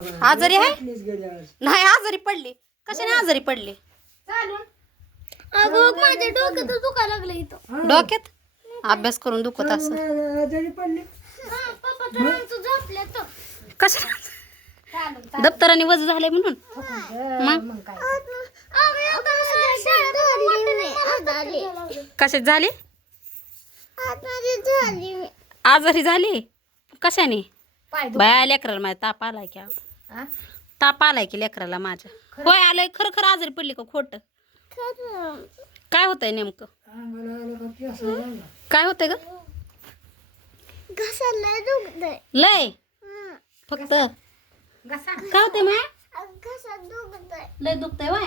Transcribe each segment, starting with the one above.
आजारी आहे प्लीज गेली आज. नाही आजारी पडली कशाने आजारी पडली अगं माझ्या डोक्यात दुखायला लागलं इथं. डोक्यात अभ्यास करून दुखत असं आजारी पडली. पप्पा तर आमचं झोपले तर. कशा दप्तराने वज झालंय म्हणून मग कशात झाली आजारी झाली कशाने बाया लेकराला माझ्या ताप आलाय की ताप आलाय की लेकराला माझ्या होय आलंय खरं खरं आजारी पडली का खोट काय होतंय नेमकं अंगाला आलं का केस लागला. काय होतंय ग घसाला दुखतंय. लय फक्त काय होतंय माया घसा दुखतंय. लय दुखतंय वाय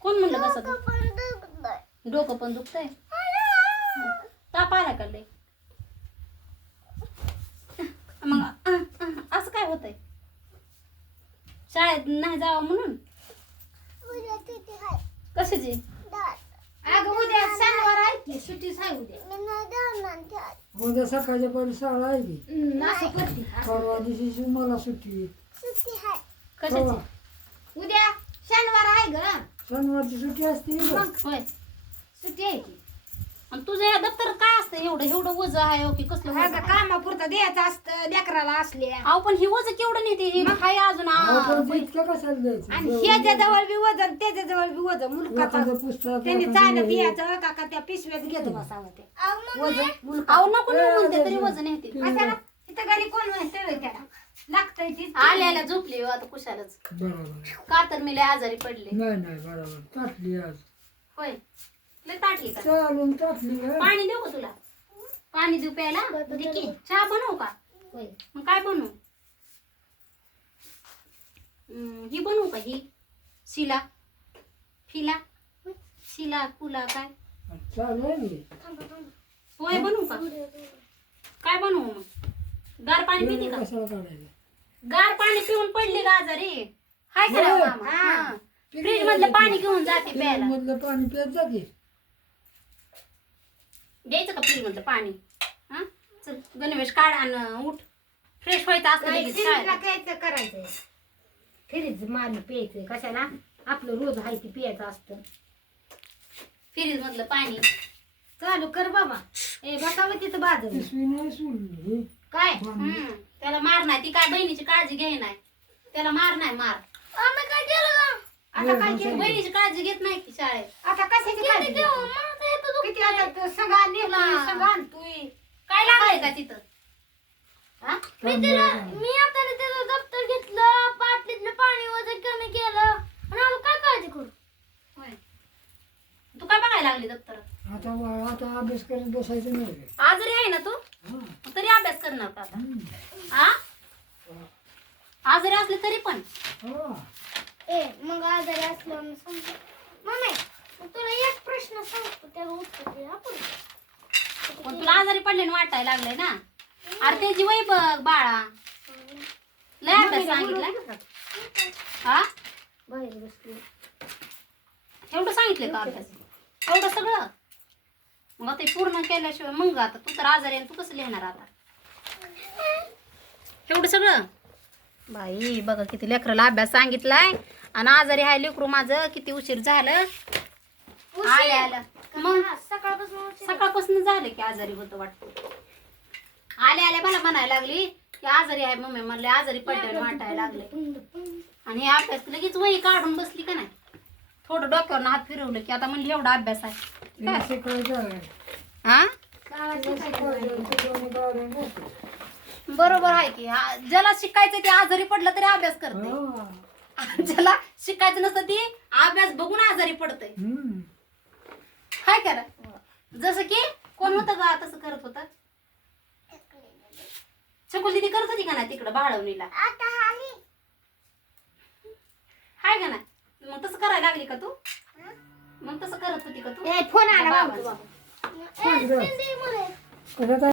कोण म्हणलं कसं पण दुखतंय. डोकं पण दुखतंय ताप आला का लय मग असं काय होतंय शाळेत नाही जावं म्हणून उद्या तिथे आहे. कशाची दाट. अगं उद्या शनिवार आहे की सुट्टीच आहे उद्या. मी नाही जाणार त्यात. उद्या सकाळच्या परी शाळा आहे की असं करते. परवा दिवशी मला सुट्टी. सुट्टी आहे. कशाची उद्या शनिवार आहे ग. शनिवारची सुट्टी असते. होय सुट्टी आहे की. आणि तुझं या दप्तर काय असतं एवढं एवढं वज आहे हो की कसलं वज अगं आहे? कामापुरतं द्यायचं असतं लेकराला असल्या. अहो पण हे वज केवढं नेते हे हाय अजून आपण इतकं कशाला द्यायचं आणि ह्याच्या जवळ बी वजन त्याच्या जवळ बी वजन मुलकाचा एखादं पुस्तक त्यांनी एखादं चालत हे. यायचं का त्या पिशव्यात घेत बसावं ते वजन मुलका. अहो नको नको म्हणते तरी वजन येते कशाला इथं घरी कोण म्हणते त्याला लागतंय ती आल्याला झोपली हो आता कुशालच बरोबर का तर मी लय आजारी पडले नाही बरोबर ताटली आज होय लय ताटली का चालून ताटली ग. पाणी देऊ का तुला पाणी देऊ प्यायला दे की. चहा बनवू का होय. मग काय बनवू ही बनवू का ही शिला फिला शिला कुला काय चालू आहे की. पोहे बनवू का काय बनवू मग गार पाणी पिते का कशाला काढायचं गार पाणी पिऊन पडली का आजारी हाय का होय. मामा फ्रीज मधलं पाणी घेऊन जाते प्यायला मधलं पाणी प्यायच जाते. द्यायचं का फ्रीज मधलं पाणी हा चल गणवेश काढ आणि उठ फ्रेश व्हायचं असतं नाही, लगेच फ्रीजला काय कायचं करायचंय फ्रीज मारलं प्यायचंय कशाला आपलं रोज आहे ते प्यायचं असतं. फ्रीज मधलं पाणी चालू कर बाबा ए बसावं तिथं बाजूला पिशवी नाही सोडली. काय त्याला मार नाही ती काय बहिणीची काळजी घे नाही त्याला मार नाही मार आम्ही काय केलं का? आता काय केलं बहिणीची काळजी घेत नाही की शाळेत आता कशाची काळजी किती घेते? देऊ? मला तर येतं दुखतंय. किती आता तू सगळा नेला सगळा आणतोय काय लागलंय का तिथं हा मी आता त्याचं दप्तर घेतलं बाटलीतलं पाणी वजन कमी केलं आणि आम्ही काय काळजी करू. होय तू काय बघायला लागली दप्तर आता अभ्यास करत बसायचं नाही रे. आजारी आहे ना तू हा. तरी अभ्यास करणार का आता हा आजारी असले तरी पण हा. ए मग आजारी असल्यावर समजा मम्मी मग तुला एक प्रश्न सांगतो त्याला उत्तर दे आपण. पण तुला आजारी पडल्याने वाटायला लागलंय ना अरे त्याची वय बघ बाळा लय अभ्यास सांगितलाय हा बाहेर बसली एवढं सांगितलं का अभ्यास एवढं सगळं मग ते पूर्ण केल्याशिवाय मग आता तू तर आजारी आहे तू कसं लिहिणार आता एवढं सगळं बाई बघा किती लेकराला अभ्यास सांगितलाय आणि आजारी आहे लेकरू माझं किती उशीर झालं आलं मग सकाळपासून झालं की आजारी होतं वाटतं आल्या मला म्हणायला लागली की आजारी आहे मम्मी म्हणले आजारी पडल्याने वाटायला लागले आणि हे अभ्यास लगेच वही काढून बसली का नाही थोडं डोक्यावर हात फिरवलं की आता म्हणली एवढा अभ्यास आहे तिला शिकायचं आहे. हा तिला शिकवायचं, त्याच्यावर गाडून बसतो. बरोबर आहे की ज्याला शिकायचं ते आजारी पडलं तरी अभ्यास करते हा. ज्याला शिकायचं नसतं ती अभ्यास बघून आजारी पडतंय हम्म. काय करा जसं की कोण होतं का तसं करत होतं चकुल दिदी करत होती का नाही तिकडं बाळवणीला आता आली. हाय का नाही मग तसं करायला लागली का तू मग तसं करत होती का तू ए फोन आला बाबांचा. बाबा ए, पिंडी मुले. कशात